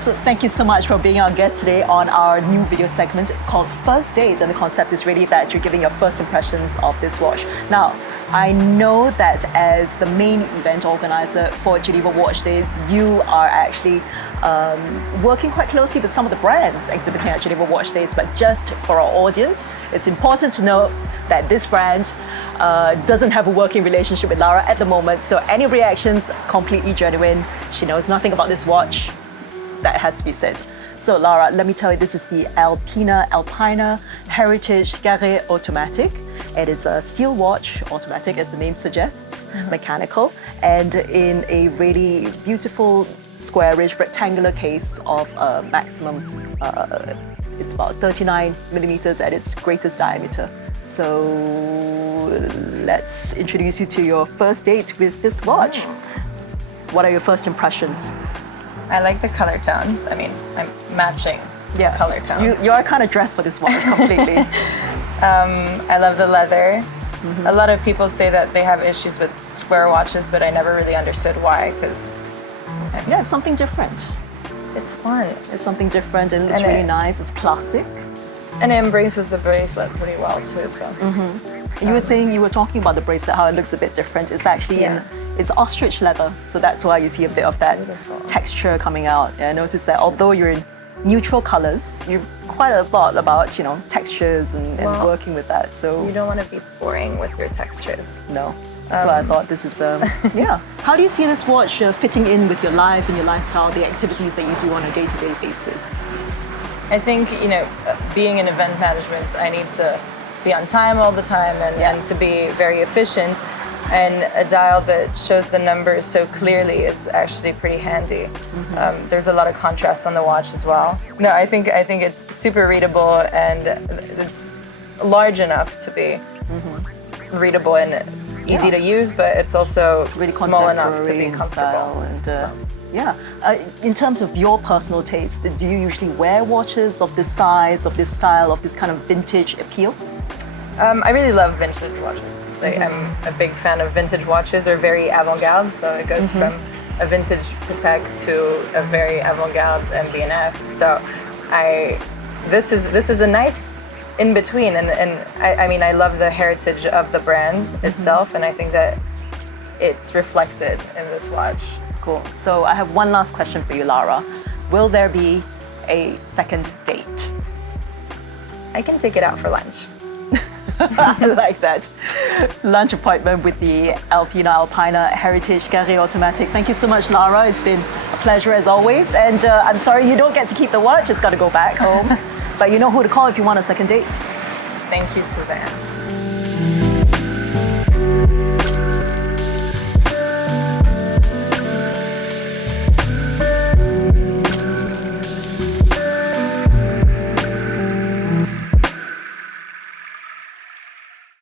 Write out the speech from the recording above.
so thank you so much for being our guest today on our new video segment called First Date. And the concept is really that you're giving your first impressions of this watch. Now, I know that as the main event organizer for Geneva Watch Days, you are actually working quite closely with some of the brands exhibiting at Geneva Watch Days. But just for our audience, it's important to know that this brand doesn't have a working relationship with Lara at the moment. So any reactions, completely genuine. She knows nothing about this watch. That has to be said. So Lara, let me tell you, this is the Alpiner Heritage Carrée Automatique. It is a steel watch, automatic as the name suggests, mechanical, and in a really beautiful squarish rectangular case of maximum, it's about 39 millimeters at its greatest diameter. So let's introduce you to your first date with this watch. What are your first impressions? I like the color tones. I mean, I'm matching the color tones. You are kind of dressed for this watch completely. I love the leather. A lot of people say that they have issues with square watches, but I never really understood why, because... Yeah, it's something different. It's fun. It's something different and it's really nice. It's classic. And it embraces the bracelet pretty well too, so... You were talking about the bracelet, how it looks a bit different. It's actually it's ostrich leather, so that's why you see a bit of that texture coming out. Yeah, I noticed that although you're in neutral colors, you're quite a lot about, textures and working with that. So you don't want to be boring with your textures. No. That's why I thought this is, How do you see this watch fitting in with your life and your lifestyle, the activities that you do on a day-to-day basis? I think, being in event management, I need to be on time all the time and to be very efficient. And a dial that shows the numbers so clearly is actually pretty handy. There's a lot of contrast on the watch as well. No, I think it's super readable and it's large enough to be readable and easy to use, but it's also really small enough to be comfortable. In terms of your personal taste, do you usually wear watches of this size, of this style, of this kind of vintage appeal? I really love vintage watches. I'm a big fan of vintage watches. They're very avant-garde, so it goes from a vintage Patek to a very avant-garde MB&F. So this is a nice in between, and I mean I love the heritage of the brand itself, and I think that it's reflected in this watch. Cool. So I have one last question for you, Lara. Will there be a second date? I can take it out for lunch. I like that. Lunch appointment with the Alpina Heritage Carrée Automatique. Thank you so much, Lara. It's been a pleasure as always. And I'm sorry you don't get to keep the watch. It's got to go back home. But you know who to call if you want a second date. Thank you, Suzanne.